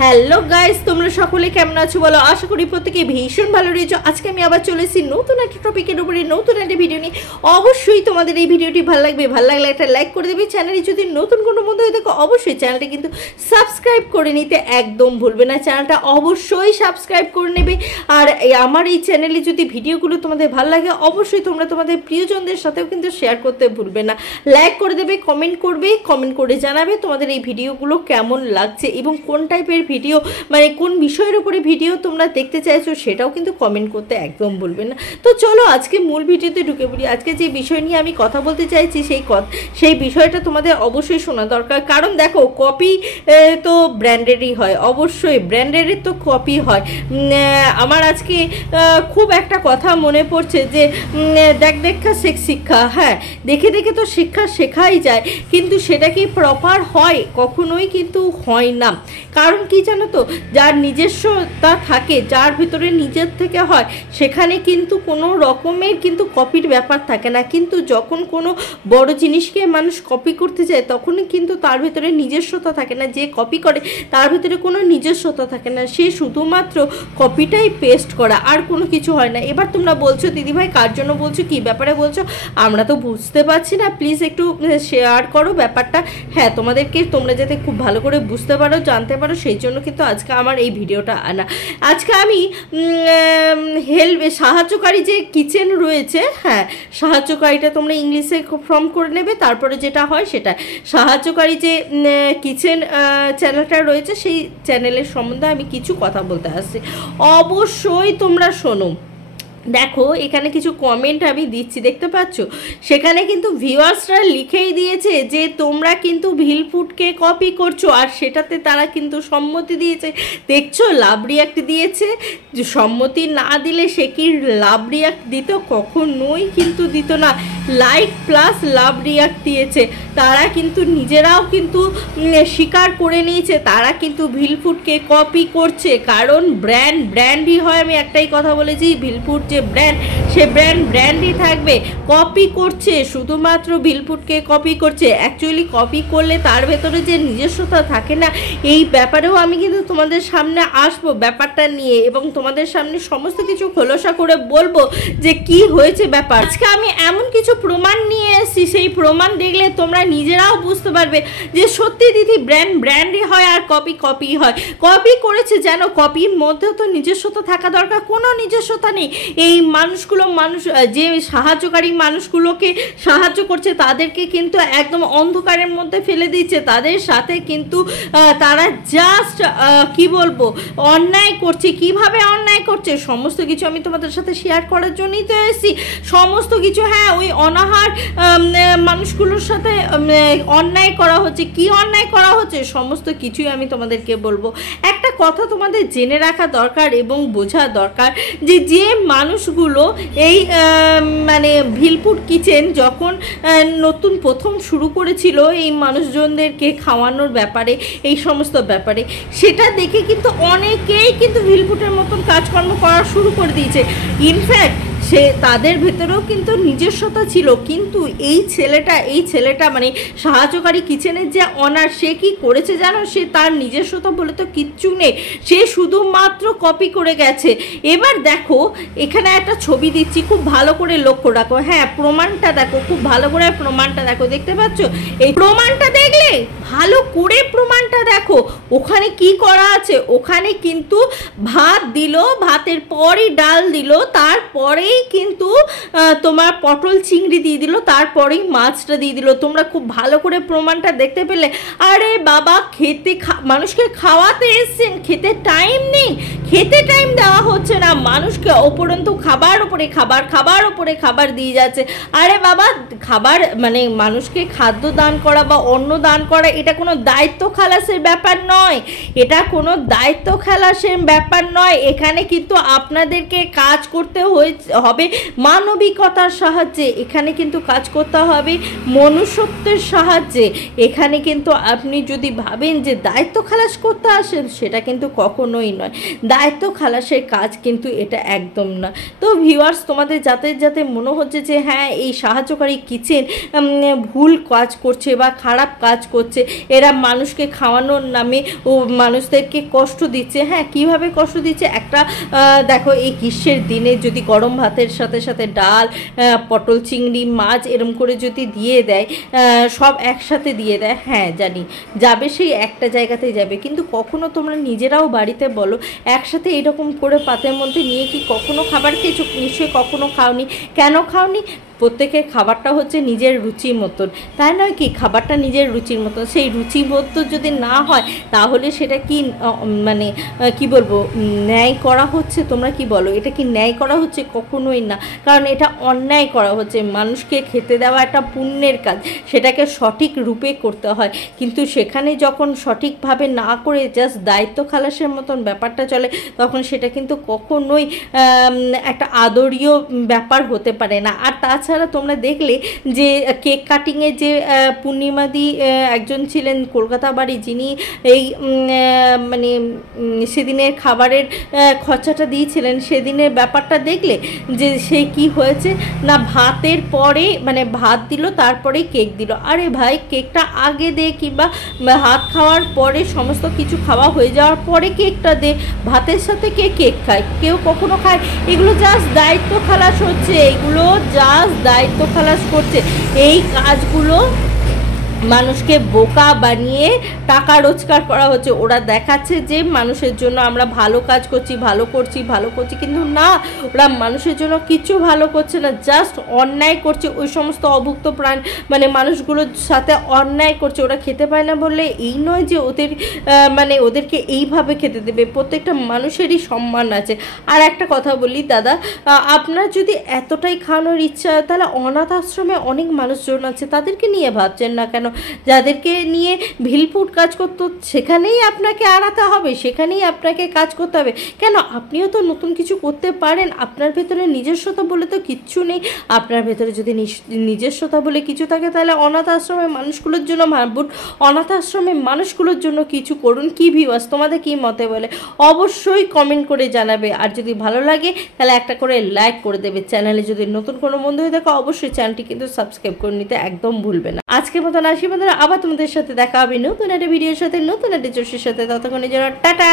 Hello guys, তোমরা সকলে কেমন আছো বলো? আশা করি প্রত্যেকে ভীষণ ভালো রয়েছো। আজকে আমি আবার চলে এসেছি নতুন একটা টপিকের উপরে, নতুন একটা ভিডিও নিয়ে। অবশ্যই তোমাদের এই ভিডিওটি ভালো লাগবে, ভালো লাগলে একটা লাইক করে দেবে। চ্যানেলে যদি নতুন কোনো বন্ধু হয়ে দেখো, অবশ্যই চ্যানেলটা কিন্তু সাবস্ক্রাইব করে নিতে একদম ভুলবে না। চ্যানেলটা অবশ্যই সাবস্ক্রাইব করে নেবে। আর আমার এই চ্যানেলে যদি ভিডিওগুলো তোমাদের ভালো লাগে, অবশ্যই তোমরা তোমাদের প্রিয়জনদের সাথেও কিন্তু শেয়ার করতে ভুলবে না। লাইক করে দেবে, কমেন্ট করবে, কমেন্ট করে জানাবে তোমাদের এই ভিডিওগুলো কেমন লাগছে এবং কোন টাইপের ভিডিও, মানে কোন বিষয়ের উপরে ভিডিও তোমরা দেখতে চাইছো সেটাও কিন্তু কমেন্ট করতে একদম ভুলবে না। তো চলো আজকে মূল ভিডিওতে ঢুকে পড়ি। আজকে যে বিষয় নিয়ে আমি কথা বলতে চাইছি সেই বিষয়টা তোমাদের অবশ্যই শোনা দরকার। কারণ দেখো, কপি তো ব্র্যান্ডেরই হয়, অবশ্যই ব্র্যান্ডেরই তো কপি হয়। আমার আজকে খুব একটা কথা মনে পড়ছে যে দেখা শিক্ষা, হ্যাঁ দেখে দেখে তো শিক্ষা শেখাই যায়, কিন্তু সেটা কি প্রপার হয়? কখনোই কিন্তু হয় না। কারণ কি জানো তো, যার নিজস্বতা থাকে, যার ভিতরে নিজের থেকে হয়, সেখানে কিন্তু কোনো রকমের কিন্তু কপির ব্যাপার থাকে না। কিন্তু যখন কোনো বড় জিনিসকে মানুষ কপি করতে যায়, তখনই কিন্তু তার ভিতরে নিজস্বতা থাকে না। যে কপি করে তার ভিতরে কোনো নিজস্বতা থাকে না, সে শুধুমাত্র কপিটাই পেস্ট করা, আর কোনো কিছু হয় না। এবার তোমরা বলছো দিদিভাই কার জন্য বলছো, কী ব্যাপারে বলছো, আমরা তো বুঝতে পারছি না, প্লিজ একটু শেয়ার করো ব্যাপারটা। হ্যাঁ, তোমরা যাতে খুব ভালো করে বুঝতে পারো, জানতে পারো, সেই জন্য কিন্তু আজকে আমার এই ভিডিওটা আনা। আজকে আমি সাহায্যকারী যে কিচেন রয়েছে, হ্যাঁ সাহায্যকারীটা তোমরা ইংলিশে ফর্ম করে নেবে, তারপরে যেটা হয় সেটা। সাহায্যকারী যে কিচেন চ্যানেলটা রয়েছে, সেই চ্যানেলের সম্বন্ধে আমি কিছু কথা বলতে আসছি, অবশ্যই তোমরা শোনো। দেখো এখানে কিছু কমেন্ট আমি দিচ্ছি, দেখতে পাচ্ছ? সেখানে কিন্তু ভিউয়ার্সরা লিখেই দিয়েছে যে তোমরা কিন্তু ভিল ফুডকে কপি করছো, আর সেটাতে তারা কিন্তু সম্মতি দিয়েছে। দেখছো, লাভ রিয়াক্ট দিয়েছে। সম্মতি না দিলে সে কি লাভ রিয়াক্ট দিত? কখনোই কিন্তু দিত না। লাইক প্লাস লাভ রিয়াক্ট দিয়েছে। তারা কিন্তু নিজেরাও কিন্তু স্বীকার করে নিয়েছে তারা কিন্তু ভিল ফুডকে কপি করছে। কারণ ব্র্যান্ডই হয়। আমি একটাই কথা বলেছি, ভিল ফুড যে ব্র্যান্ড, সে ব্র্যান্ডই থাকবে। কপি করছে, শুধুমাত্র ভিল ফুডকে কপি করছে। অ্যাকচুয়ালি কপি করলে তার ভেতরে যে নিজস্বতা থাকে না, এই ব্যাপারেও আমি কিন্তু তোমাদের সামনে আসবো ব্যাপারটা নিয়ে, এবং তোমাদের সামনে সমস্ত কিছু খোলসা করে বলবো যে কি হয়েছে ব্যাপার। আজকে আমি এমন কিছু প্রমাণ নিয়ে এসেছি, সেই প্রমাণ দেখলে তোমরা নিজেরাও বুঝতে পারবে যে সত্যি দিদি ব্র্যান্ডই হয় আর কপি হয়। কপি করেছে যেন, কপির মধ্যেও তো নিজস্বতা থাকা দরকার। কোনো নিজস্বতা নেই। এই মানুষ যে সাহায্যকারী মানুষগুলোকে সাহায্য করছে, তাদেরকে কিন্তু একদম অন্ধকারের মধ্যে ফেলে দিচ্ছে। তাদের সাথে কিন্তু তারা জাস্ট কি বলবো, অন্যায় করছে। কিভাবে অন্যায় করছে সমস্ত কিছু আমি তোমাদের সাথে শেয়ার করার জন্যই তো এসেছি। সমস্ত কিছু, হ্যাঁ ওই অনাহার মানুষগুলোর সাথে অন্যায় করা হচ্ছে। কি অন্যায় করা হচ্ছে সমস্ত কিছুই আমি তোমাদেরকে বলবো। একটা কথা তোমাদের জেনে রাখা দরকার এবং বোঝা দরকার যে মানুষগুলো এই মানে ভিল ফুড কিচেন যখন নতুন প্রথম শুরু করেছিল এই মানুষজনদেরকে খাওয়ানোর ব্যাপারে, এই সমস্ত ব্যাপারে, সেটা দেখে কিন্তু অনেকেই কিন্তু ভিল ফুডের মতন কাজকর্ম করা শুরু করে দিয়েছে। ইনফ্যাক্ট সে তাদের ভেতরেও কিন্তু নিজস্বতা ছিল। কিন্তু এই ছেলেটা মানে সাহায্যকারী কিচেনের যে অনার, সে কি করেছে জানো? সে তার নিজস্বতা বলে তো কিচ্ছু নেই, সে শুধুমাত্র কপি করে গেছে। এবার দেখো এখানে একটা ছবি দিচ্ছি, খুব ভালো করে লক্ষ্য রাখো। হ্যাঁ প্রমাণটা দেখো, খুব ভালো করে প্রমাণটা দেখো, দেখতে পাচ্ছ? এই প্রমাণটা দেখলে ভালো করে প্রমাণটা দেখো। ওখানে কি করা আছে? ওখানে কিন্তু ভাত দিল, ভাতের পরই ডাল দিল, তারপরেই কিন্তু তোমার পটল চিংড়ি দিয়ে দিল, তারপরেই মাছটা দিয়ে দিল। তোমরা খুব ভালো করে প্রমাণটা দেখতে পেলে? আরে বাবা, মানুষকে খাওয়াতে এসছেন, খেতে টাইম নেই, খেতে টাইম দেওয়া হচ্ছে না মানুষকে, উপরন্তু খাবার ওপরে খাবার দিয়ে যাচ্ছে। আরে বাবা, খাবার মানে মানুষকে খাদ্য দান করা বা অন্ন দান করা, এটা কোনো দায়িত্ব খালাসের ব্যাপার নয়, এটা কোনো দায়িত্ব খালাসের ব্যাপার নয়। এখানে কিন্তু আপনাদেরকে কাজ করতে হবে মানবিকতার সাহায্যে, এখানে কিন্তু কাজ করতে হবে মনুষ্যত্বের সাহায্যে। এখানে কিন্তু আপনি যদি ভাবেন যে দায়িত্ব খালাস করতে আসেন, সেটা কিন্তু কখনোই নয়। দায়িত্ব খালাসের কাজ কিন্তু এটা একদম না। তো ভিউয়ার্স, তোমাদের যাতে যাতে মনে হচ্ছে যে হ্যাঁ এই সাহায্যকারী কিচেন ভুল কাজ করছে বা খারাপ কাজ করছে, এরা মানুষকে খাওয়ানোর নামে ও মানুষদেরকে কষ্ট দিচ্ছে, হ্যাঁ কিভাবে কষ্ট দিচ্ছে একটা দেখো, এই গ্রীষ্মের দিনে যদি গরম ভাতের সাথে সাথে ডাল, পটল, চিংড়ি, মাছ এরম করে যদি দিয়ে দেয়, সব একসাথে দিয়ে দেয়, হ্যাঁ জানি যাবে সেই একটা জায়গাতেই যাবে, কিন্তু কখনো তোমরা নিজেরাও বাড়িতে বলো একসাথে এরকম করে পাতের মধ্যে নিয়ে কি কখনো খাবার খেয়েছো? নিশ্চয়ই কখনো খাওনি। কেন খাওনি? প্রত্যেকের খাবারটা হচ্ছে নিজের রুচি মতন, তাই নয় কি? খাবারটা নিজের রুচির মতন, সেই রুচিবোধ যদি না হয় তাহলে সেটা কি মানে কি বলবো, ন্যায় করা হচ্ছে? তোমরা কি বলো, এটা কি ন্যায় করা হচ্ছে? কখনোই না, কারণ এটা অন্যায় করা হচ্ছে। মানুষকে খেতে দেওয়া একটা পুণ্যের কাজ, সেটাকে সঠিক রূপে করতে হয়, কিন্তু সেখানে যখন সঠিকভাবে না করে জাস্ট দায়িত্ব খালাসের মতন ব্যাপারটা চলে, তখন সেটা কিন্তু কখনোই একটা আদরীয় ব্যাপার হতে পারে না। আর তাছাড়া তোমরা দেখলে যে কেক কাটিংয়ে যে পূর্ণিমাদি একজন ছিলেন কলকাতা বাড়ি, যিনি এই মানে সেদিনের খাবারের খরচাটা দিয়েছিলেন, সেদিনের ব্যাপারটা দেখলে যে সে কি হয়েছে না, ভাতের পরে মানে ভাত দিল তারপরে কেক দিল। আরে ভাই, কেকটা আগে দে, কিংবা ভাত খাওয়ার পরে সমস্ত কিছু খাওয়া হয়ে যাওয়ার পরে কেকটা দে। ভাতের সাথে কে কেক খায়? কেউ কখনো খায়? এগুলো জাস্ট দায়িত্ব খালাস হচ্ছে, এগুলো জাস্ট দায়িত্ব খালাস করছে। এই কাজগুলো মানুষকে বোকা বানিয়ে টাকা রোজগার করা হচ্ছে। ওরা দেখাচ্ছে যে মানুষের জন্য আমরা ভালো কাজ করছি, ভালো করছি, কিন্তু না, ওরা মানুষের জন্য কিছু ভালো করছে না, জাস্ট অন্যায় করছে। ওই সমস্ত অভুক্ত প্রাণ মানে মানুষগুলোর সাথে অন্যায় করছে। ওরা খেতে পায় না বললে এই নয় যে ওদের মানে ওদেরকে এইভাবে খেতে দেবে। প্রত্যেকটা মানুষেরই সম্মান আছে। আর একটা কথা বলি দাদা, আপনার যদি এতটাই খাওয়ানোর ইচ্ছা হয়, তাহলে অনাথ আশ্রমে অনেক মানুষজন আছে, তাদেরকে নিয়ে ভাবছেন না কেন? যাদেরকে নিয়ে ভিলফুট কাজ করতো সেখানেই আপনাকে আড়াতে হবে, সেখানেই আপনাকে কাজ করতে হবে কেন? আপনিও তো নতুন কিছু করতে পারেন। আপনার ভেতরে নিজস্বতা বলে তো কিচ্ছু নেই। আপনার ভেতরে যদি নিজস্বতা বলে কিছু থাকে, তাহলে অনাথ আশ্রমের মানুষগুলোর জন্য ভাবুন, অনাথ আশ্রমের মানুষগুলোর জন্য কিছু করুন। কি ভিউয়ার্স, তোমাদের কি মতে বলে অবশ্যই কমেন্ট করে জানাবে। আর যদি ভালো লাগে তাহলে একটা করে লাইক করে দেবে। চ্যানেলে যদি নতুন কোনো বন্ধু হয়ে থাকে, অবশ্যই চ্যানেলটি কিন্তু সাবস্ক্রাইব করে নিতে একদম ভুলবে না। আজকের মতন আসি বন্ধুরা, আবার তোমাদের সাথে দেখা হবে নতুন একটা ভিডিওর সাথে, নতুন একটা জোশের সাথে। ততক্ষণের জন্য টাটা।